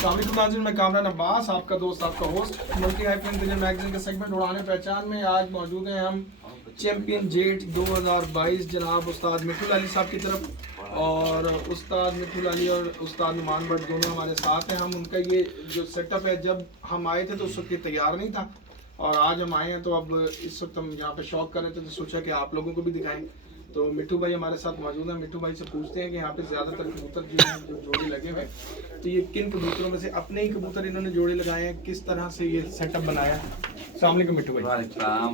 नाज़रीन, मैं कामरान अब्बास, आपका दोस्त, आपका host multi hyphen vision magazine के सेगमेंट उड़ाने पहचान में आज मौजूद हैं हम चैंपियन जेट 2022 जनाब उस्ताद मिठुल अली साहब की तरफ। और उस्ताद मिठुल अली और उस्ताद नुमान भट्ट दोनों हमारे साथ हैं। हम उनका ये जो सेटअप है, जब हम आए थे तो उस वक्त ये तैयार नहीं था और आज हम आए हैं तो अब इस वक्त हम यहाँ पे शौक कर रहे थे तो सोचा कि आप लोगों को भी दिखाएं। तो मिट्टू भाई हमारे साथ मौजूद हैं। मिट्टू भाई से पूछते हैं कि यहाँ पे ज़्यादातर कबूतर जो जोड़े लगे हुए हैं तो ये किन कबूतरों में से अपने ही कबूतर इन्होंने जोड़े लगाए हैं, किस तरह से ये सेटअप बनाया है। अस्सलाम वालेकुम मिट्टू भाई,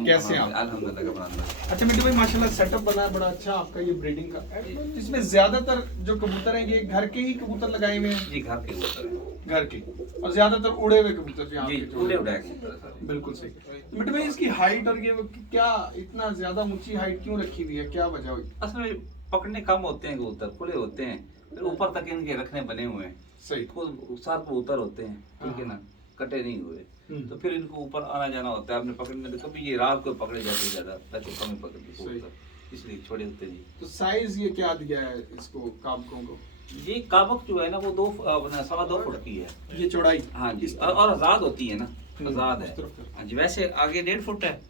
कैसे हैं आप? अल्हम्दुलिल्लाह। अच्छा मिट्टू भाई, माशाल्लाह सेटअप बना है बड़ा अच्छा आपका ये ब्रीडिंग का। इसमें ज़्यादातर जो कबूतर हैं ये घर के ही कबूतर लगाए हुए हैं? जी, घर के कबूतर हैं। घर के, और ज़्यादातर उड़े हुए कबूतर भी जी, उड़े उड़ाए कबूतर सर। बिल्कुल सही। तो मिट्टू भाई, इसकी हाइट और ये क्या इतना ज़्यादा ऊंची हाइट क्यों रखी हुई है, क्या वजह हुई? असल में पकड़ने कम होते हैं कबूतर, खुले होते हैं, फिर ऊपर तक इनके रखने बने हुए हैं। सही। खुद सात कबूतर होते हैं, ठीक है ना, कटे नहीं हुए, तो फिर इनको ऊपर आना जाना होता है। आपने पकड़ने तो कभी ये रात को पकड़े जाते ज्यादा, ताकि कम ही पकड़ते कबूतर, इसलिए छोड़े होते नहीं। तो साइज ये क्या दिया है इसको काबकों को? ये काबक जो है ना वो 2.25 फुट की है ये चौड़ाई? हाँ जी, और आजाद होती है ना, आजाद है। हाँ जी, वैसे आगे 1.5 फुट है,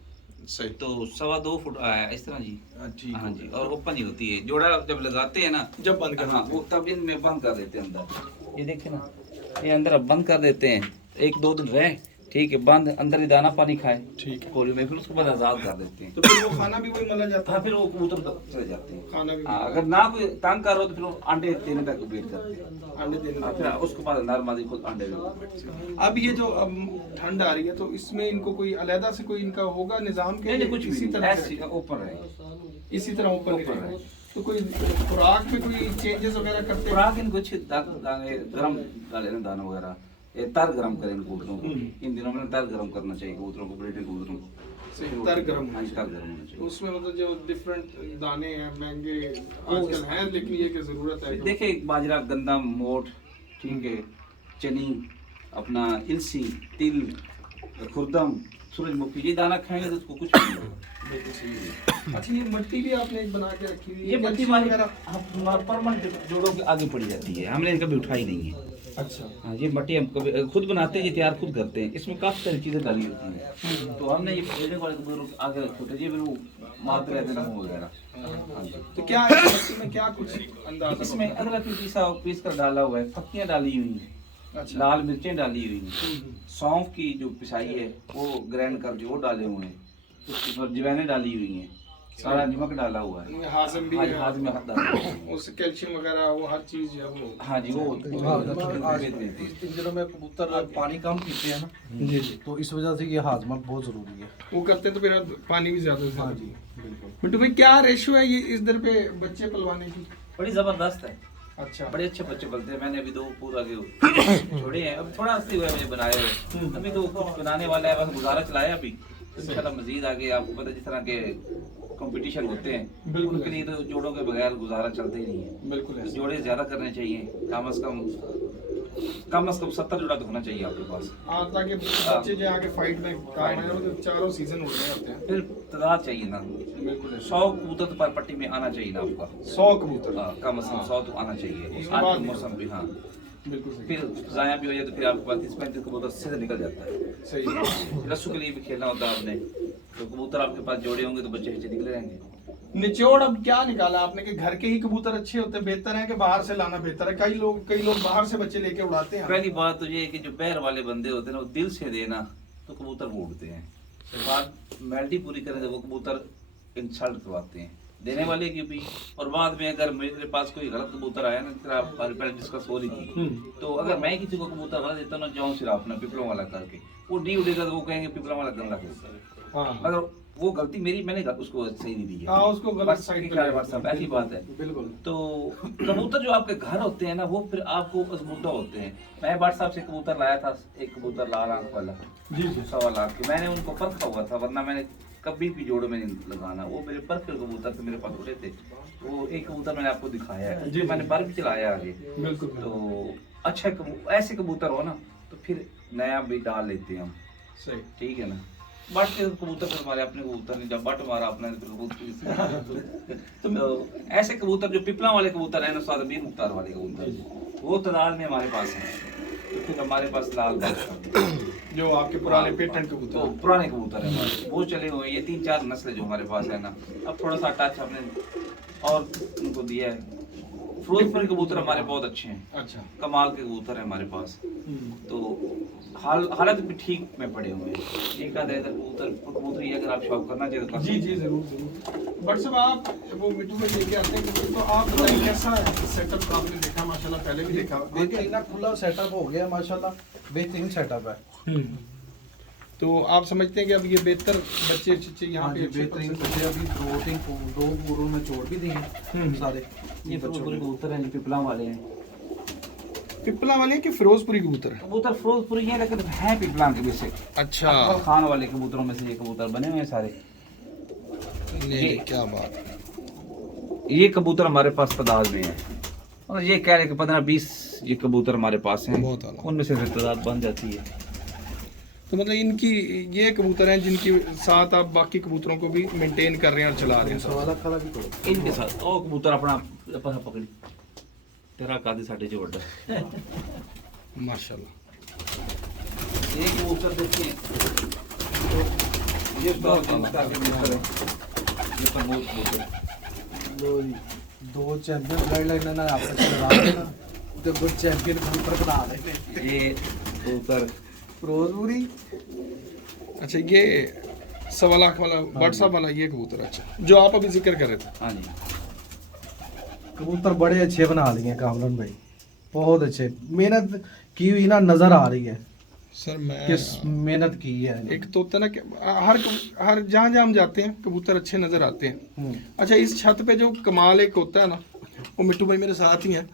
सही। तो 2.25 फुट आया इस तरह जी। ठीक। हाँ जी, और ओपन ही होती है। जोड़ा जब लगाते हैं ना, जब बंद कर, हाँ, वो तब इनमें बंद कर देते हैं अंदर। ये देखिए ना, ये अंदर अब बंद कर देते हैं, 1-2 दिन रहे, ठीक है, बंद, अंदर ही दाना पानी खाए, ठीक है, पोलियो में, फिर उसके बाद आजाद कर देते हैं। तो फिर वो खाना भी वही मला जाता हाँ, है? फिर वो कबूतर तक चले जाते हैं खाना भी? हाँ, अगर ना कोई तंग कर रहा हो तो फिर वो अंडे देने तक वेट करते हैं। अंडे देने हाँ, तक? फिर उसके बाद नॉर्मली खुद अंडे देते हैं। अब ये जो अब ठंड आ रही है तो इसमें इनको कोई अलहदा से कोई इनका होगा निजाम के? नहीं, कुछ भी इसी नहीं, तरह ऐसे से ऊपर रहे, इसी तरह ऊपर ऊपर रहेगा। रहे। तो कोई खुराक में कोई चेंजेस वगैरह करते हैं? खुराक इनको अच्छे दाने गरम डाले ना, दाना वगैरह, ये तर गरम करें इन कबूतरों को। इन दिनों में तर गरम करना चाहिए कबूतरों को, ब्रीडिंग कबूतरों को। सही, तर गरम। हाँ, तर गरम होना चाहिए। उसमें मतलब जो डिफरेंट दाने हैं महंगे आजकल हैं, लेकिन ये की जरूरत है। देखिए, बाजरा, गंदम, मोठ, ठीक है, चनी, अपना इलसी, तिल, खुर्दम, सूरजमुखी, ये दाना खाएंगे तो उसको कुछ भी नहीं होगा। बिल्कुल सही है। अच्छा, ये मट्टी भी आपने एक बना के रखी हुई है? ये मट्टी हमारी परमानेंट जोड़ों के आगे पड़ी जाती है, हमने कभी उठाई नहीं है। अच्छा। हाँ, ये मट्टी हम कभी खुद बनाते हैं, ये तैयार खुद करते हैं। इसमें काफी सारी चीजें डाली होती हैं, तो हमने ये ब्रीडिंग वाले कबूतरों के आगे रखे होते हैं, ये फिर वो मारते रहते हैं नमक वगैरह। हाँ जी। तो क्या है इस मट्टी में, क्या कुछ अंदाजा? इसमें अदरक पीस कर डाला हुआ है, पत्तियां डाली हुई हैं, अच्छा। लाल मिर्चें डाली हुई हैं, सौंफ की जो पिसाई है वो ग्राइंड करके वो डाले हुए हैं, उसके ऊपर जवैने डाली हुई हैं, सारा नमक डाला हुआ है। इनमें हाजम भी हाँ, है? हाथ में हाथ डाला हुआ है। उससे कैल्शियम वगैरह वो हर चीज है वो? हाँ जी, वो इन दिनों में कबूतर पानी कम पीते हैं ना जी जी, तो इस वजह से ये हाजमा बहुत जरूरी है। वो करते हैं तो फिर पानी भी ज्यादा से हाँ ज्यादा। जी, बिल्कुल। मिट्टू भाई, क्या रेशो है ये इस दर पे बच्चे पलवाने की? बड़ी जबरदस्त है, अच्छा। बड़े अच्छे बच्चे पलते हैं। मैंने अभी 2 पूरा के छोड़े हैं, अब थोड़ा अस्ती हुआ है मुझे बनाए हुए, अभी तो कुछ बनाने वाला है, बस गुजारा चलाया अभी। इंशाल्लाह मजीद आगे, आपको पता है जिस तरह के कंपटीशन होते हैं, बिल्कुल। उनके लिए तो जोड़ों के बगैर गुजारा चलता ही नहीं है। बिल्कुल तो ऐसे। जोड़े ज्यादा करने चाहिए, कम से कम 70 जोड़ा तो होना चाहिए आपके पास। हाँ, ताकि बच्चे जो आगे फाइट में काम आए, वो तो चारों सीजन उड़ रहे होते हैं। फिर तादाद चाहिए ना, बिल्कुल ऐसे। 100 कबूतर तो पर पट्टी में आना चाहिए ना आपका। 100 कबूतर? हाँ, कम से कम 100 तो आना चाहिए। उसके आज बाद का मौसम भी, हाँ, बिल्कुल सही। फिर जाया भी हो जाए तो फिर आपके पास 30-35 कबूतर सीधे निकल जाता है। सही। रस्सू के लिए भी खेलना होता है आपने, तो कबूतर आपके पास जोड़े होंगे तो बच्चे हिचे निकले रहेंगे। निचोड़ अब क्या निकाला आपने कि घर के ही कबूतर अच्छे होते हैं, बेहतर है कि बाहर से लाना बेहतर है? कई लोग बाहर से बच्चे लेके उड़ाते हैं। पहली बात तो ये है कि जो पैर वाले बंदे होते हैं ना, वो दिल से देना तो कबूतर वो उड़ते हैं। बात मेल्टी पूरी करें तो वो कबूतर इंसल्ट करवाते हैं देने वाले की भी। और बाद में अगर मेरे पास कोई गलत कबूतर आया ना, फिर आप पहले डिस्कस हो रही थी, तो अगर मैं किसी को कबूतर गलत देता ना, जाऊँ सिर्फ अपना पिपलों वाला करके, वो नहीं उड़ेगा तो वो कहेंगे पिपलों वाला गंदा कबूतर है। हाँ। अगर वो गलती मेरी, मैंने उसको सही नहीं दी है, हाँ, उसको गलत साइड पे ऐसी बात है। बिल्कुल। तो कबूतर जो आपके घर होते हैं ना, वो फिर आपको मजबूता होते हैं। मैं व्हाट्सएप से कबूतर लाया था, एक कबूतर लाल आंख वाला, जी जी, 1.25 लाख के। मैंने उनको परखा हुआ था, वरना मैंने कभी भी जोड़ों में नहीं लगाना। वो मेरे परखे कबूतर थे, मेरे पास उड़े थे। वो एक कबूतर मैंने आपको दिखाया है जी, मैंने पर भी चलाया आगे। बिल्कुल। तो अच्छा ऐसे कबूतर हो ना, तो फिर नया भी डाल लेते हैं हम। सही। ठीक है ना, बट के कबूतर पर हमारे अपने कबूतर नहीं, जब बट मारा अपने तो ऐसे कबूतर जो पिपला वाले कबूतर है ना, सादबीर मुख्तार वाले कबूतर, वो तादाद में हमारे पास हैं। तो फिर हमारे पास लाल बादशाह, जो आपके पुराने पेटेंट तो कबूतर। पुराने कबूतर है हमारे, वो चले हुए हैं। ये 3-4 नस्लें जो हमारे पास है ना, अब थोड़ा सा टच हमने और उनको दिया है। फिरोजपुरी कबूतर हमारे बहुत अच्छे हैं, अच्छा। कमाल के कबूतर है हमारे पास। तो हालत भी ठीक में पड़े हुए हैं। एक आधा इधर कबूतरी अगर आप शौक करना चाहिए तो कर जी सकते जी हैं। जरूर जरूर। बट साहब आप वो मिट्टू में लेके आते हैं कबूतर, तो आप बताइए कैसा है सेटअप? आपने देखा माशाल्लाह, पहले भी देखा। बेहतरीन ना खुला सेटअप हो गया माशाल्लाह, बेहतरीन सेटअप है। तो आप समझते हैं कि अब ये बेहतर बच्चे चच्चे यहाँ हाँ पे जी, अच्छे बेहतरीन परसेंट- बच्चे अभी दो पूरों में छोड़ भी दिए सारे। ये फिरोजपुरी कबूतर हैं, पिपला वाले हैं। पिपला वाले हैं कि फिरोजपुरी कबूतर है? कबूतर फिरोजपुरी हैं लेकिन हैं पिपला के बेसिक। अच्छा। अकबर खान वाले कबूतरों में से ये कबूतर बने हुए हैं सारे। नहीं, क्या बात है। ये कबूतर हमारे पास तादाद में है, और ये कह रहे कि 15-20 ये कबूतर हमारे पास हैं, बहुत आला। उनमें से फिर तादाद बन जाती है। तो मतलब इनकी ये कबूतर हैं जिनके साथ आप बाकी कबूतरों को भी मेंटेन कर रहे हैं और चला रहे हैं। सवाल खड़ा भी करो। इनके साथ और कबूतर अपना पकड़ी तेरा कादी साढ़े जो बड़ा माशाल्लाह। ये कबूतर देखिए, ये दो कबूतर है, ये प्रमोद कबूतर। दो चैंपियन गाइडलाइन ना आपस में लगा देना, तो दो चैंपियन कबूतर बना देंगे। ये कबूतर फिरोजपुरी अच्छा, ये 1.25 लाख वाला व्हाट्सएप वाला ये कबूतर, अच्छा जो आप अभी जिक्र कर रहे थे। हाँ जी। कबूतर बड़े अच्छे बना लिए कामरान भाई, बहुत अच्छे। मेहनत की हुई ना नजर आ रही है सर मैं किस मेहनत की है। एक तो होता है ना कि हर जहाँ जहाँ हम जाते हैं कबूतर अच्छे नजर आते हैं। अच्छा, इस छत पे जो कमाल एक होता है ना, वो मिट्टू भाई मेरे साथ ही हैं,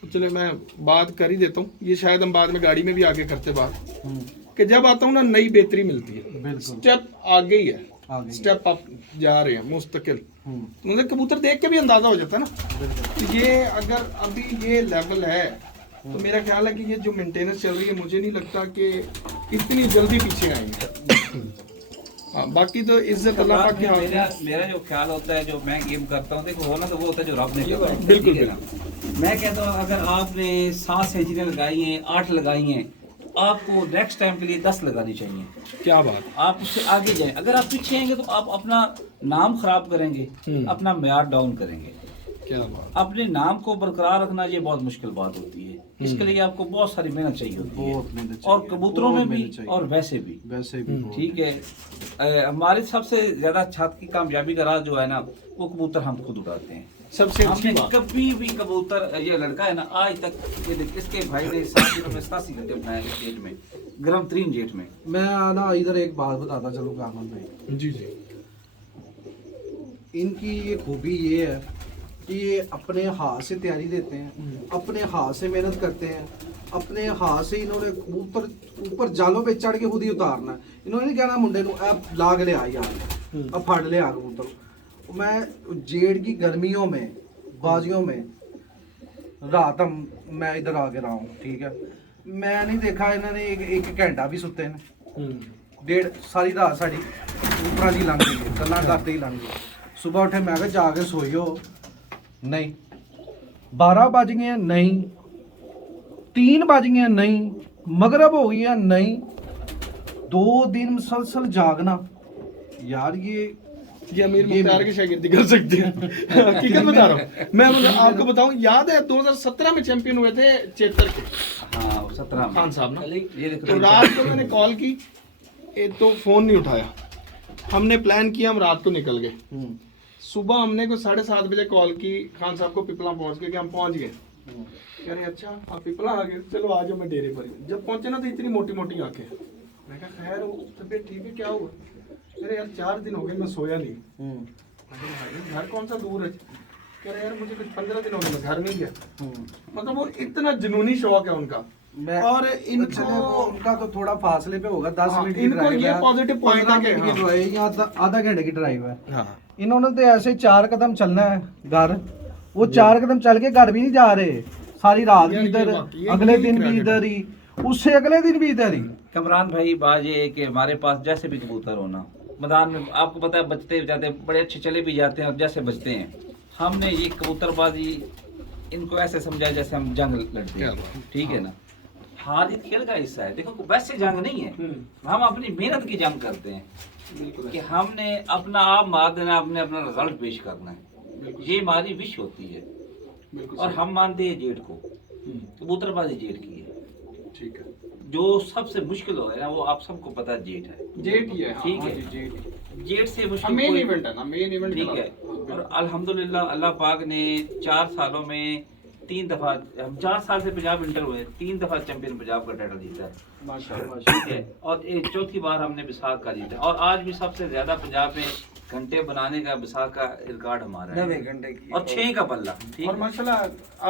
तो चले मैं बात कर ही देता हूँ। ये शायद हम बाद में गाड़ी में भी आगे करते बात, कि जब आता हूँ ना नई बेहतरी मिलती है, बिल्कुल स्टेप आगे ही है, आगे। स्टेप अप जा रहे हैं मुस्तकिल। मतलब कबूतर देख के भी अंदाजा हो जाता है ना, तो ये अगर अभी ये लेवल है तो मेरा ख्याल है कि ये जो मेंटेनेंस चल रही है, मुझे नहीं लगता कि इतनी जल्दी पीछे आएंगे। हाँ, बाकी तो इज्जत अल्लाह पाक के हाथ में है। मेरा जो ख्याल होता है, जो मैं गेम करता हूँ, देखो होना तो वो होता है जो रब ने किया है। बिल्कुल, ठीक है ना? मैं कहता हूँ अगर आपने 7 सेंचुरियाँ लगाई हैं, 8 लगाई हैं, तो आपको नेक्स्ट टाइम के लिए 10 लगानी चाहिए। क्या बात है। आप उससे आगे जाएं। अगर आप पीछे आएंगे तो आप अपना नाम खराब करेंगे, अपना म्यार डाउन करेंगे। क्या बात। अपने नाम को बरकरार रखना ये बहुत मुश्किल बात होती है। इसके लिए आपको बहुत सारी मेहनत चाहिए होती बहुत मेहनत है, चाहिए, और कबूतरों बहुत में भी मेहनत चाहिए। और वैसे भी। वैसे भी बहुत। ठीक है। हमारी सबसे ज्यादा छत की कामयाबी का राज जो है ना, वो कबूतर हम खुद उड़ाते हैं। सबसे अच्छी हमने बात। कभी भी कबूतर, ये लड़का है ना, आज तक ये देख, इसके भाई ने 7 दिनों में 87 घंटे बनाए इस जेट में, गर्म तरीन जेट में। मैं ना इधर एक बात बताता चलूँ कामरान भाई, जी जी। इनकी ये खूबी ये है कि ये अपने हाथ से तैयारी देते हैं, अपने हाथ से मेहनत करते हैं, अपने हाथ से इन्होंने ऊपर ऊपर जालों पे चढ़ के खुद ही उतारना है। इन्होंने नहीं कहना मुंडे को अब लाग ले आ यार, अब फड़ ले आ कबूतर। मैं जेड़ की गर्मियों में बाजियों में रात मैं इधर आके रहा हूँ, ठीक है, मैं नहीं देखा इन्होंने एक घंटा भी सुते हैं। डेढ़ सारी रात साड़ी ऊपर ही लंघ गई, गल्लां करते ही लंघ गई। सुबह उठे मैं कहा जाके सोइयो, नहीं 12 बज गए हैं, नहीं 3 बज गए हैं, नहीं मगरब हो गई है, नहीं 2 दिन मुसलसल जागना यार। ये अमीर मुख्तार की शागिर्दी कर सकते हैं। हकीकत बता रहा हूँ मैं, मतलब आपको बताऊं, याद है 2017 में चैंपियन हुए थे चेतर के हाँ 17 खान साहब ना। ये देखो, तो रात को मैंने कॉल की, तो फोन नहीं उठाया। हमने प्लान किया, हम रात को निकल गए। सुबह हमने को 7:30 बजे कॉल की खान साहब को, पिपला पहुंच गए कि हम पहुंच गए। कह रहे अच्छा आप पिपला आ गए, चलो आ जाओ मैं डेरे पर। जब पहुंचे ना तो इतनी मोटी मोटी आंखें। मैं कहा खैर तबीयत ठीक है, क्या हुआ? अरे यार 4 दिन हो गए मैं सोया नहीं। मैं घर कौन सा दूर है? कह रहे यार मुझे कुछ 15 दिन हो गए मैं घर नहीं गया। मतलब वो इतना जुनूनी शौक है उनका। और इनको उनका तो थोड़ा फासले पे होगा, 10 मिनट की इनको ड्राइव ये है, पॉजिटिव पॉइंट है 15 मिनट की कि ड्राइव है, यहाँ आधा घंटे की ड्राइव है। हाँ इन्होंने तो ऐसे 4 कदम चलना है घर, वो 4 कदम चल के घर भी नहीं जा रहे, सारी रात भी यार ये इधर, वाकई है, अगले यही दिन भी क्रिकेट इधर ही, उससे अगले दिन भी इधर ही। कमरान भाई बात ये है कि हमारे पास जैसे भी कबूतर होना मैदान में, आपको पता है बचते जाते बड़े अच्छे चले भी जाते हैं, और जैसे बचते हैं। हमने ये कबूतरबाजी इनको ऐसे समझा जैसे हम जंग लड़ते हैं, ठीक है ना। हार जीत खेल का हिस्सा है। देखो वैसे जंग नहीं है, हम अपनी मेहनत की जंग करते हैं कि हमने अपना आप मार देना, अपने अपना रिजल्ट पेश करना है, ये हमारी विश होती है। और हम मानते हैं जेठ को, कबूतरबाजी जेठ की है। ठीक है, जो सबसे मुश्किल हो है ना वो आप सबको पता है जेठ है, जेट ही है। ठीक हाँ, है। जेट जेठ से मुश्किल मेन कोई- इवेंट है ना, मेन इवेंट ठीक है। और अल्हम्दुलिल्लाह अल्लाह पाक ने 4 सालों में 3 दफा, हम 4 साल से पंजाब इंटर हुए, 3 दफा चैंपियन पंजाब का टाइटल जीता है, माशाल्लाह। ठीक है। और एक चौथी बार हमने विसाख का जीता, और आज भी सबसे ज्यादा पंजाब में घंटे बनाने का विसाख का रिकॉर्ड हमारा है, 90 घंटे की। और 6 का बल्ला, ठीक और है। माशाल्लाह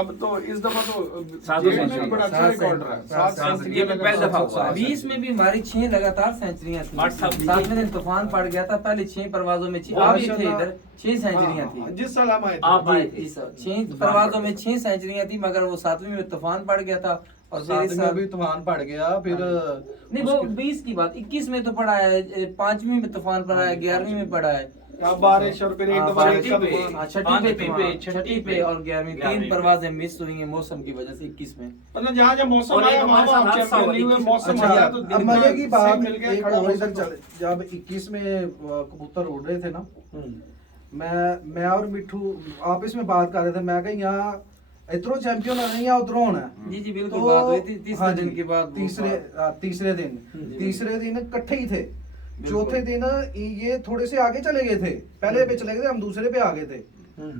अब तो इस दफा तो सात जेट में सेंचुरी। भी बड़ा अच्छा सात रिकॉर्ड रहा है। सात 7 सेंचुरी ये पहली दफा हुआ है। 20 में भी हमारी 6 लगातार सेंचुरियां थी। WhatsApp 7वें दिन तूफान पड़ गया था, पहले 6 परवाजों में 6 वो आप भी थे माशाल्लाह। इधर, 6 सेंचुरियां थी। जिस साल हम आए थे। आप आए थे। 6 परवाजों में 6 सेंचुरियां थी, मगर वो 7वीं में तूफान पड़ गया था। और फिर इस साथ में साल भी तूफान पड़ गया, फिर नहीं, वो 20 की बात, 21 में तो पड़ा है, 5वीं में तूफान पड़ा है, 11वीं में पड़ा है, अब बारिश और फिर एक हाँ, दफा बारिश एक का पे। तूफान। हाँ, छठी पांचवीं पे पे, छठी छठी पे पे और 11वीं 11वीं 3 परवाजें मिस हुई हैं मौसम की वजह से 21 में। मतलब जहाँ जहाँ मौसम और एक आया हमारे वहाँ साथ हादसा चैंपियन हुआ, नहीं हुए, 21 मौसम अच्छा, आया तो अब मजे की बात सही मिल गया, एक खड़ा और इधर मौसम। चले, जब 21 में कबूतर उड़ रहे थे ना, मैं और मिठू आपस में बात कर रहे थे, मैं कहीं यहाँ इधरों चैंपियन होना है या उधरों होना है। जी जी बिल्कुल, तो बात हुई थी तीसरे हाँ दिन जी, के बाद वो तीसरे दिन जी, तीसरे दिन इकट्ठे ही थे। बिल्कुल। चौथे दिन ये थोड़े से आगे चले गए थे, पहले पे चले गए थे, हम दूसरे पे आ गए थे।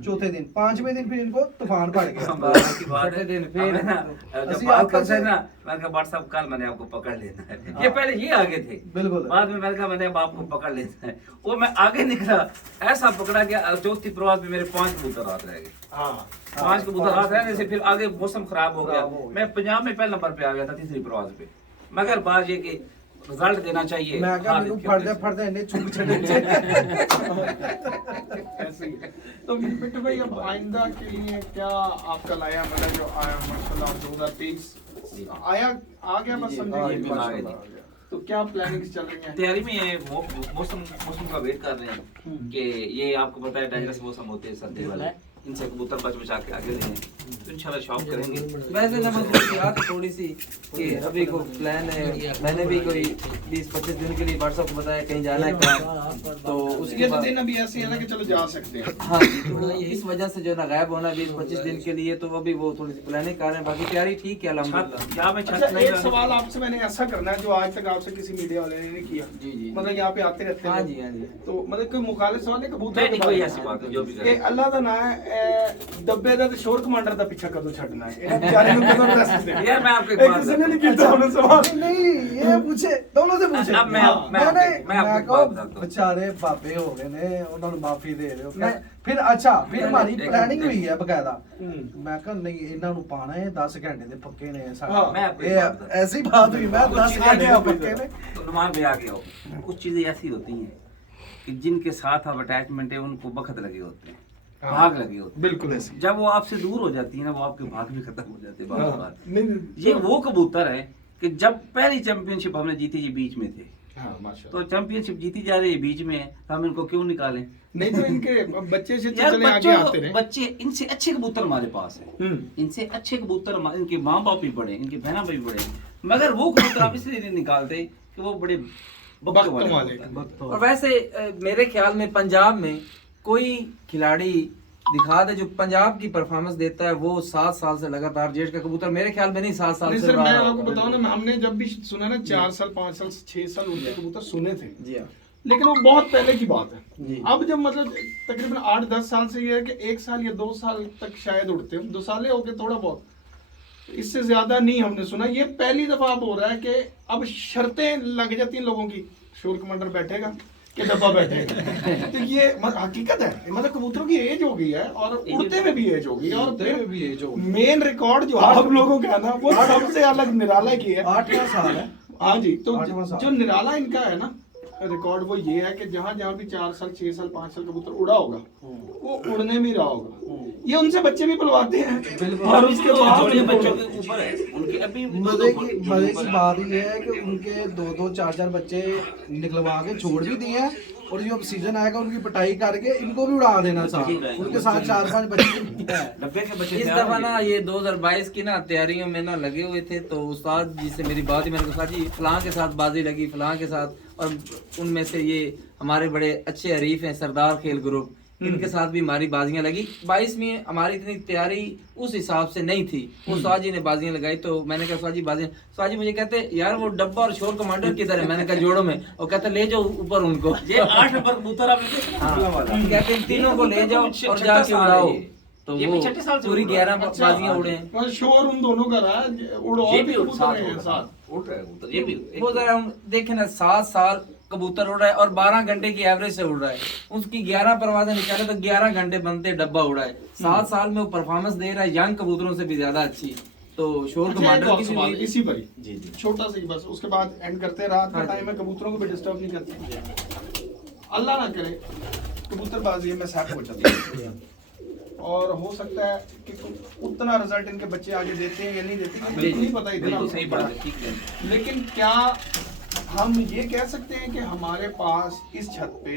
चौथे दिन, 5वें दिन फिर इनको तूफान पड़ गया। बात की बात है। छठे दिन फिर हमें ना, जब ਅਸੀਂ बात आपस करते हैं में- ना, मैंने कहा व्हाट्सएप कल मैंने आपको पकड़ लेना है, ये पहले ये आगे थे, बिल्कुल। बाद में मैंने कहा मैंने अब आपको पकड़ लेना है, वो मैं आगे निकला, ऐसा पकड़ा गया, चौथी प्रवास में मेरे 5 कबूतर हाथ रह गए, हाँ 5 कबूतर हाथ रहने से फिर आगे मौसम खराब हो गया, खराब हो गया। मैं पंजाब में पहले नंबर पे आ गया था तीसरी प्रवास पे, मगर बात ये कि रिजल्ट देना चाहिए। मैं क्या हार मेनू जीत के फड़दे वजह से। फड़दे इन्हें चुप छड़े ऐसे ही है। तो मिट्टू भाई अब आइंदा के लिए क्या आपका लाया, मतलब जो आया माशाल्लाह 2023 आया आ गया, बस जी, समझे जी, कि जी, माशाल्लाह जी। आ गया। तो क्या प्लानिंग्स चल रही हैं? तैयारी में है, मौसम का वेट कर रहे हैं कि ये आपको पता है डेंजरस मौसम होते हैं सर्दी वाले, इनसे कबूतर बच बचा के आगे ले जाएं, तो इंशाल्लाह शॉप करेंगे। वैसे ना मसरूफियात थोड़ी सी कि अभी को प्लान है, मैंने भी कोई 20-25 दिन के लिए व्हाट्सएप को बताया कहीं जाना है काम, तो उसके ये तो बाद दिन अभी ऐसे है ना कि चलो जा सकते हैं। हाँ जी, तो इस वजह से जो ना गायब होना 20-25 दिन के लिए, तो अभी वो थोड़ी सी प्लानिंग कर रहे हैं, बाकी तैयारी ठीक है अल्हम्दुलिल्लाह। क्या मैं छत अच्छा, नहीं एक डालूं? सवाल आपसे मैंने ऐसा करना है जो आज तक आपसे किसी मीडिया वाले ने नहीं किया। जी जी मतलब यहाँ पे आते रहते हैं हाँ लोग। जी हाँ जी। तो मतलब कोई मुखालिफ सवाल है कबूतर नहीं के नहीं कोई बारे ऐसी बात नहीं, जो भी में? करे। ਇਹ ਅੱਲਾ ਦਾ ਨਾਮ ਹੈ ਦੱਬੇ ਦਾ ਤੇ ਸ਼ੋਰ ਕਮਾਂਡਰ ਦਾ ਪਿੱਛਾ ਕਦੋਂ ਛੱਡਣਾ ਹੈ? ਇਹਨਾਂ ਵਿਚਾਰਿਆਂ ਨੂੰ ਕਦੋਂ ਰੈਸਟ ਦੇਣਾ? यार मैं आपको एक ਇਹ बात ਕਿਸੇ ਨੇ नहीं बताता ਕੀਤਾ ਉਹਨੇ सवाल। नहीं ये पूछे, दोनों से पूछे। अब मैं आपको एक कहो, बात बताता हूँ। बेचारे बाबे हो गए ने, उन्होंने माफी दे रहे हो। मैं- फिर अच्छा, फिर हमारी एक- प्लानिंग एक- हुई है बकायदा। हम्म। मैं कहा नहीं इन्हां नु पाना है 10 घंटे दे पक्के ने साढ़े। हाँ, मैं आपको एक ये बात बताता हूँ। ऐसी बात हुई, मैं कुछ 10 चीजें घंटे आगे दे पक्के ने। तो नुमान पे आगे हो, कुछ चीजें ऐसी होती हैं कि जिनके साथ आप अटैचमेंट है उनको बखत लगे होते हैं, हाँ। भाग लगे होते हैं, बिल्कुल ऐसी। जब वो आपसे दूर हो जाती है ना, वो आपके भाग भी खत्म हो जाते हैं बार हाँ, बार। नहीं, नहीं, ये वो कबूतर है कि जब पहली चैंपियनशिप हमने जीती, ये बीच में थे, हाँ, माशाल्लाह। तो चैंपियनशिप जीती जा रही है बीच में है, तो हम इनको क्यों निकालें? नहीं तो इनके बच्चे से यार चले आगे बच्चों आते रहे। बच्चे इनसे अच्छे कबूतर हमारे पास है, इनसे अच्छे कबूतर इनके माँ बाप भी बड़े, इनके बहना भी बड़े, मगर वो कबूतर आप इसलिए नहीं निकालते कि वो बड़े बख्त वाले वाले। कबूतर हैं। और वैसे मेरे ख्याल में पंजाब में कोई खिलाड़ी दिखा दे जो पंजाब की परफॉर्मेंस देता है, वो 7 साल से लगातार जेट का कबूतर मेरे ख्याल में नहीं 7 साल नहीं से सर, रहा मैं होगा। आपको बताऊं ना, हमने जब भी सुना ना 4 साल 5 साल 6 साल उनके कबूतर सुने थे, जी हाँ लेकिन वो बहुत पहले की बात है। जी। अब जब मतलब तकरीबन 8-10 साल से ये है कि 1 साल या 2 साल तक शायद उड़ते हैं, 2 साल हो गए थोड़ा बहुत, इससे ज्यादा नहीं हमने सुना। ये पहली दफा अब हो रहा है कि अब शर्तें लग जाती हैं लोगों की, शोर कमांडर बैठेगा कि डब्बा बैठेगा। तो ये हकीकत है, मतलब कबूतरों की एज हो गई है और उड़ते में भी एज हो गई है, और उड़ते में भी एज हो गई। मेन रिकॉर्ड जो आप लोगों का है ना, वो सबसे अलग निराला की है। 8वां साल है। हाँ जी, तो 8वां साल। जो निराला इनका है ना रिकॉर्ड, वो ये है कि जहाँ जहाँ भी 4 साल 6 साल 5 साल कबूतर उड़ा होगा, वो उड़ने में रहा होगा। ये उनसे बच्चे भी बुलवाते हैं बिल्कुल। और उसके बाद जोड़ियां बच्चों के ऊपर है उनके अभी मजे की बात ये है कि उनके 2-2 4-4 बच्चे निकलवा के छोड़ भी दिए हैं, और जो अब सीजन आएगा उनकी पिटाई करके इनको भी उड़ा देना साथ, उनके साथ 4-5 बच्चे हैं। डब्बे के बच्चे इस तैयार दफा हैं। ना ये 2022 की ना तैयारियों में ना लगे हुए थे, तो उस्ताद जी से मेरी बात ही, मैंने कहा उस्ताद जी फलां के साथ बाजी लगी, फलां के साथ, और उनमें से ये हमारे बड़े अच्छे हरीफ हैं सरदार खेल ग्रुप, इनके साथ भी हमारी बाजियां लगी। 22 में हमारी इतनी तैयारी उस हिसाब से नहीं थी, उस्ताद जी ने बाजियां लगाई, तो मैंने कहा उस्ताद जी बाजियां, उस्ताद जी मुझे कहते यार वो डब्बा और शोर कमांडर किधर है, मैंने कहा जोड़ो में, और कहते ले जाओ ऊपर उनको, ये 8 नंबर कबूतर आपने देखा हाँ, खुला वाला। कहते इन तीनों को ले जाओ और छठा जाके साल है उड़ाओ, ये। तो ये वो भी छठे साल से पूरी उड़ रहा है। 11 बाजियां उड़े हैं। मतलब शोर उन दोनों का रहा है, उड़ और ये भी भी कबूतर साथ हैं साथ। उड़ रहा है कबूतर, ये भी वो जरा हम देखे ना, 7 साल कबूतर उड़ रहा है और 12 घंटे की एवरेज से उड़ रहा है, उसकी 11 परवाजें निकाले तो 11 घंटे बनते डब्बा उड़ा है। 7 साल में वो परफॉर्मेंस दे रहा है यंग कबूतरों से भी ज्यादा अच्छी। तो शोर अच्छा, एक कमांडर और की सवाल भी इसी पर ही, जी जी। छोटा सा ही बस, उसके बाद एंड करते हैं। रात का हाँ जी। टाइम है, कबूतरों को भी डिस्टर्ब नहीं करते, अल्लाह ना करे कबूतरबाजी में सैप हो जाती है, और हो सकता है कि उतना रिजल्ट इनके बच्चे आगे देते हैं या नहीं देते, क्योंकि बिल्कुल नहीं पता, इतना बिल्कुल सही हमको बात पता है, ठीक है। लेकिन क्या हम ये कह सकते हैं कि हमारे पास इस छत पे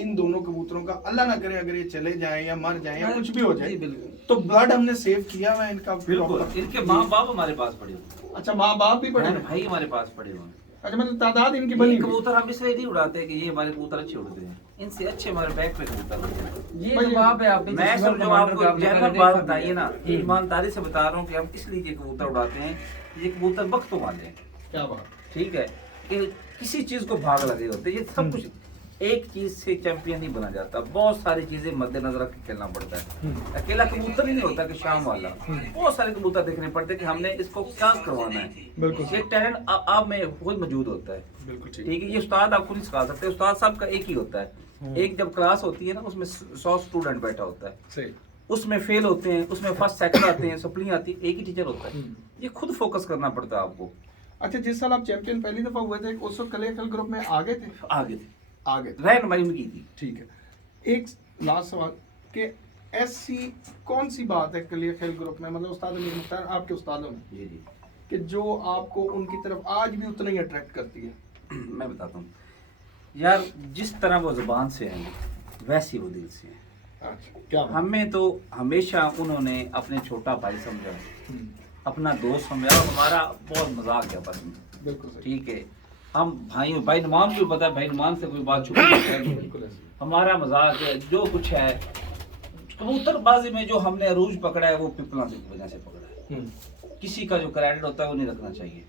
इन दोनों कबूतरों का, अल्लाह ना करे अगर ये चले जाएं या मर जाएं या कुछ भी हो जाए, जी, बिल्कुल। तो ब्लड हमने सेव किया हुआ है इनका बिल्कुल proper? इनके माँ बाप हमारे पास पड़े हुए अच्छा, माँ बाप भी पढ़े हैं, हैं? भाई हमारे पास पड़े हुए हैं। अच्छा, मतलब तादाद इनकी ये बनी हुई। कबूतर हम इसलिए नहीं उड़ाते कि ये हमारे कबूतर अच्छे उड़ते हैं, इनसे अच्छे हमारे बैक पे कबूतर उड़ते हैं। ये तो बाप है आपके मैं शोर सब जो कमांडर आपको का, आपने जनरल पहले बात देखा बताइए भी ना, है। ईमानदारी से बता रहा हूँ कि हम इसलिए ये कबूतर उड़ाते हैं, ये कबूतर वक्तों वाले हैं, क्या बात, ठीक है, कि किसी चीज को भाग लगे होते हैं, ये सब कुछ एक चीज से चैंपियन नहीं बना जाता, बहुत सारी चीजें मद्देनजर रख के खेलना पड़ता है। अकेला कबूतर ही नहीं होता कि शाम वाला, बहुत सारे कबूतर देखने पड़ते हैं कि हमने इसको क्या करवाना है। बिल्कुल ये टैलेंट आप में खुद मौजूद होता है, बिल्कुल ठीक। ठीक है। ये उस्ताद आपको नहीं सिखा सकते, उस्ताद साहब का एक ही होता है। एक जब क्लास होती है ना, उसमें 100 स्टूडेंट बैठा होता है, सही, उसमें फेल होते हैं, उसमें फर्स्ट सेकंड आते हैं, सप्ली आती है, एक ही टीचर होता है। ये खुद फोकस करना पड़ता है आपको। अच्छा, जिस साल आप चैंपियन पहली दफा हुए थे, उस वक्त कलेक्टर ग्रुप में आगे थे? आगे थे, आगे थे, रहनुमाई उनकी थी। ठीक है। एक लास्ट सवाल कि ऐसी कौन सी बात है कलिया खेल ग्रुप में, मतलब उस्ताद अमीर मुख्तार आपके उस्तादों में, जी जी कि जो आपको उनकी तरफ आज भी उतना ही अट्रैक्ट करती है? मैं बताता हूँ यार, जिस तरह वो जुबान से हैं वैसी वो दिल से हैं। अच्छा, क्या बात? हमें तो हमेशा उन्होंने अपने छोटा भाई समझा, अपना दोस्त समझा, और हमारा बहुत मजाक किया बस में, बिल्कुल सही, ठीक है। हम भाई नुमान को पता है, भाई नुमान से कोई बात छुपी नहीं बिल्कुल है। ऐसे। हमारा मजाक है, जो कुछ है कबूतरबाजी में जो हमने अरूज पकड़ा है वो पिपला की वजह से पकड़ा है। किसी का जो क्रेडिट होता है वो नहीं रखना चाहिए,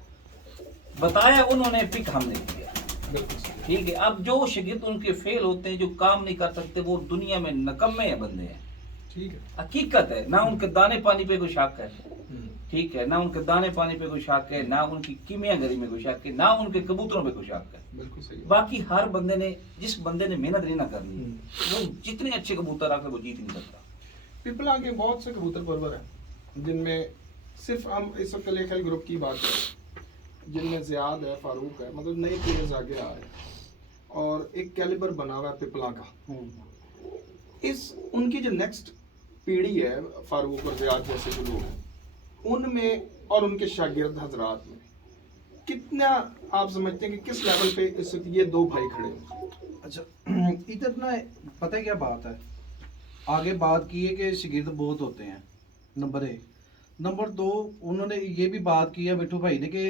बताया उन्होंने, पिक हमने किया, बिल्कुल सही, ठीक है। अब जो शागिर्द उनके फेल होते हैं, जो काम नहीं कर सकते, वो दुनिया में नकम्मे हैं बंदे हैं, ठीक है। हकीकत है। ना उनके दाने पानी पे कोई शक है, ठीक है, ना उनके दाने पानी पे कोई शक है, ना उनकी कीमियागरी में कोई शक है, ना उनके कबूतरों पे कोई शक है। बिल्कुल सही है। बाकी हर बंदे ने, जिस बंदे ने मेहनत नहीं ना करनी, वो जितने अच्छे कबूतर आकर वो जीत नहीं सकता। पिपला के बहुत से कबूतर परवर हैं, जिनमें सिर्फ हम इस वक्त कलिया खेल ग्रुप की बात करें, जिनमें ज़ियाद है, फारूक है, मतलब नए प्लेयर्स आगे आ रहे हैं और एक कैलिबर बना हुआ है पिपला का। इस उनकी जो नेक्स्ट पीढ़ी है, फारूक और ज़ियाद जैसे जो लोग हैं, उनमें और उनके शागिर्द हजरात में कितना आप समझते हैं कि किस लेवल पे इस वक्त ये दो भाई खड़े हैं? अच्छा, इधर ना पता है क्या बात है, आगे बात की है कि शागिर्द बहुत होते हैं, नंबर 1। नंबर 2, उन्होंने ये भी बात की है मिठू भाई ने कि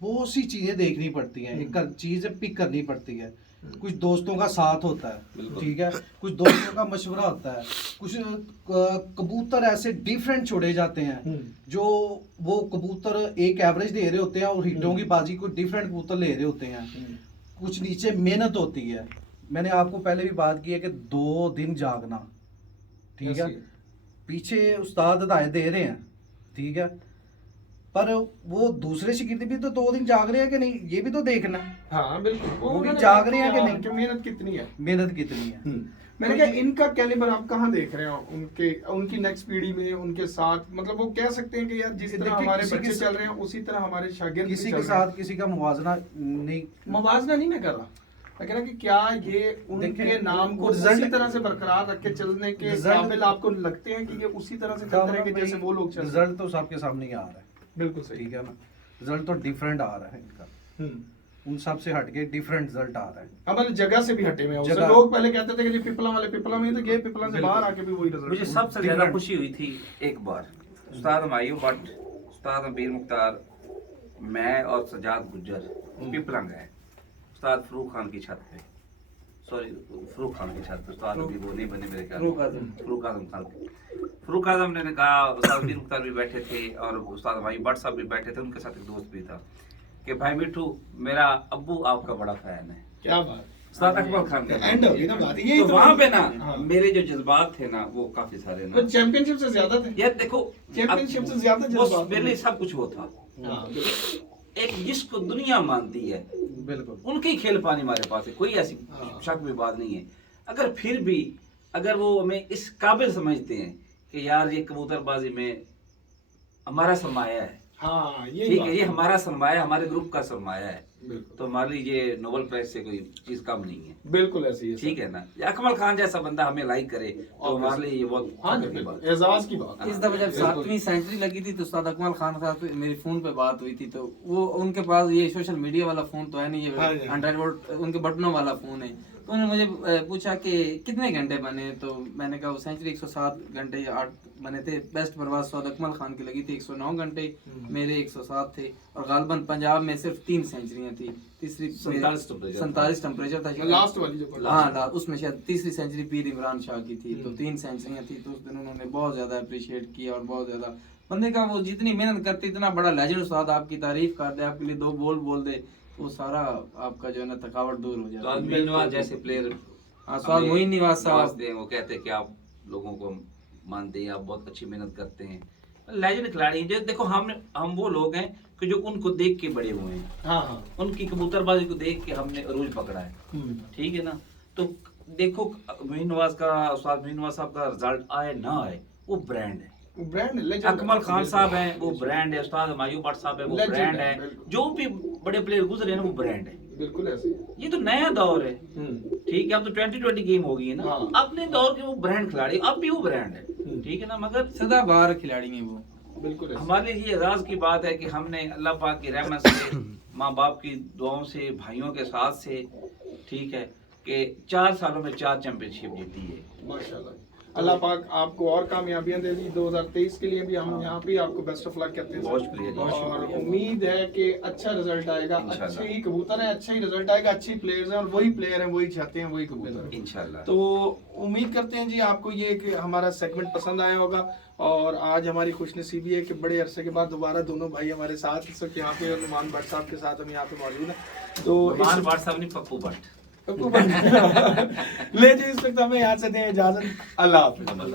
बहुत सी चीज़ें देखनी पड़ती हैं, एक चीज़ पिक करनी पड़ती है। कुछ दोस्तों का साथ होता है, ठीक है, कुछ दोस्तों का मशवरा होता है, कुछ कबूतर ऐसे डिफरेंट छोड़े जाते हैं जो वो कबूतर एक एवरेज दे रहे होते हैं और हिटों की बाजी को डिफरेंट कबूतर ले रहे होते हैं। कुछ नीचे मेहनत होती है। मैंने आपको पहले भी बात की है कि 2 दिन जागना, ठीक है, पीछे उस्ताद हिदायत दे रहे हैं, ठीक है, पर वो दूसरे शागिर्द भी तो 2 दिन जाग रहे हैं कि नहीं, ये भी तो देखना है। हाँ बिल्कुल, वो भी उन्होंने जाग रहे हैं कि किया नहीं? कि मेहनत कितनी है, मेहनत कितनी है। मैंने कहा इनका कैलिबर आप कहाँ देख रहे हो उनकी नेक्स्ट पीढ़ी में, उनके साथ, मतलब वो कह सकते हैं कि यार जिस तरह देखिए, हमारे किसी बच्चे के चल रहे हैं उसी तरह हमारे शागिर्द भी किसी चल के रहे हैं। साथ किसी का मुवाजना नहीं, मवाजना नहीं मैं कर रहा, मैं कह रहा कि क्या ये उनके देखिए, नाम को result- उसी तरह से बरकरार रख के चलने के result- काबिल आपको लगते हैं कि ये उसी तरह से चलते रहेंगे जैसे वो लोग चल रहे हैं? रिजल्ट तो सबके सामने ही आ रहा है, बिल्कुल सही। ठीक है ना। रिजल्ट तो डिफरेंट आ रहा है इनका, उन सब से हट के डिफरेंट रिजल्ट आ रहा है। हमारे जगह से भी हटे हुए हैं उससे। जगह- लोग पहले कहते थे कि जी पिपला वाले पिपला में, तो ये पिपला से बाहर आके भी वही मुझे रिजल्ट। सबसे ज्यादा खुशी हुई थी एक बार उस्ताद हमायूं भट्ट, उस्ताद अमीर मुख्तार, मैं और सजाद गुज्जर पिपला गए उस्ताद फरूक खान की छत पे, सॉरी फरूक खान की छत पे, उस्ताद अभी वो नहीं बने मेरे ख्याल में, फरूक आजम खान। फरूक आजम ने कहा, उस्ताद अमीर मुख्तार भी बैठे थे और उस्ताद हमायूं भट्ट साहब भी बैठे थे, उनके साथ एक दोस्त भी था, कि भाई मिठू मेरा अब्बू आपका बड़ा फैन है, क्या बात, उस्ताद अकबर खान का एंड होगी ना बात ये। तो वहाँ पे ना हाँ। मेरे जो जज्बात थे ना वो काफी सारे ना, तो चैंपियनशिप से ज्यादा थे, यार देखो चैंपियनशिप से ज्यादा वो जज्बात मेरे लिए सब कुछ वो था। हाँ, एक जिसको दुनिया मानती है बिल्कुल उनके खेल पानी हमारे पास है, कोई ऐसी हाँ। शक में बात नहीं है। अगर फिर भी अगर वो हमें इस काबिल समझते हैं कि यार ये कबूतरबाजी में हमारा सरमाया है, हाँ ये ठीक है, ये हमारा सरमाया, हमारे ग्रुप का सरमाया है, बिल्कुल तो हमारे लिए ये नोबेल प्राइज से कोई चीज कम नहीं है, बिल्कुल ऐसी है, ठीक है ना। या अकमल खान जैसा बंदा हमें लाइक करे तो हमारे लिए ये बहुत हाँ फख्र की बात है। एजाज की बात। इस दफा जब 7वीं सेंचुरी लगी थी तो उस्ताद अकमल खान साहब से मेरी फोन पे बात हुई थी, तो वो उनके पास ये सोशल मीडिया वाला फोन तो है नहीं, हाँ ये जी। एंड्रॉइड वोल्ट उनके बटनों वाला फोन है। तो उन्होंने मुझे पूछा कि कितने घंटे बने, तो मैंने कहा वो सेंचुरी 107 घंटे या 8 बने थे। बेस्ट परवाज उस्ताद अकमल खान की लगी थी 109 घंटे, मेरे 107 थे, और गालबन पंजाब में सिर्फ 3 सेंचुरियां थी, तीसरी 47 टेम्परेचर था लास्ट वाली जो पड़ी। हाँ उसमें शायद तीसरी सेंचुरी पीर इमरान शाह की थी, तो 3 सेंचुरियां थी। तो उस दिन उन्होंने बहुत ज्यादा अप्रिशिएट किया, और बहुत ज्यादा बंदे का वो जितनी मेहनत करते, इतना बड़ा लेजेंड उस्ताद आपकी तारीफ कर दे, आपके लिए 2 बोल बोल दे, तो वो सारा आपका जो है ना थकावट दूर हो तो जाता आदमी नवाज जैसे प्लेयर हाँ, स्वाद मोइन निवाज साहब नवाजते हैं, वो कहते हैं कि आप लोगों को मानते हैं, आप बहुत अच्छी मेहनत करते हैं, लेजेंड खिलाड़ी हैं। जो देखो हम वो लोग हैं कि जो उनको देख के बड़े हुए हैं, हाँ हाँ उनकी कबूतरबाजी को देख के हमने अरूज पकड़ा है, ठीक है ना। तो देखो मोइन नवाज का, उस्ताद मोइन नवाज साहब का रिजल्ट आए ना आए, वो ब्रांड है। Brand legend. अकमल खान साहब हैं, वो ब्रांड है। उस्ताद हमायूं भट्ट साहब है, वो Legend ब्रांड है, है। बिल्कुल। जो भी बड़े प्लेयर गुजरे हैं ना, वो ब्रांड है। बिल्कुल ऐसे ही। ये तो नया दौर है, ठीक है। अब तो 2020 गेम हो गई है ना, हाँ। अपने दौर के वो ब्रांड खिलाड़ी, अब भी वो ब्रांड है, ठीक है ना। मगर सदाबहार खिलाड़ी हैं वो। बिल्कुल ऐसे। हमारे लिए ये एजाज की बात है कि हमने अल्लाह पाक की रहमत से, माँ बाप की दुआओं से, भाइयों के साथ से, ठीक है, कि 4 सालों में 4 चैंपियनशिप जीती है। माशाल्लाह, अल्लाह पाक आपको और कामयाबियां दे दी। 2023 के लिए भी हम यहाँ पे आपको बेस्ट ऑफ लक कहते हैं बहुत शुक्रिया जी, बहुत और शुक्रिया। उम्मीद है कि अच्छा रिजल्ट आएगा, इंशाल्लाह। अच्छे ही कबूतर है, अच्छा ही रिजल्ट आएगा, अच्छी प्लेयर्स हैं और वही प्लेयर हैं, वही चाहते हैं, वही कबूतर हैं। इंशाल्लाह। तो उम्मीद करते हैं जी आपको ये कि हमारा सेगमेंट पसंद आया होगा, और आज हमारी खुशनसीबी है कि बड़े अरसे के बाद दोबारा दोनों भाई हमारे साथ इस वक्त यहाँ पे, और नुमान भट्ट साहब के साथ हम यहाँ पे मौजूद हैं। तो नुमान भट्ट साहब नहीं, पप्पू भट्ट। ले जी इस वक्त हमें यहाँ से दें इजाजत। अल्लाह हाफिज़।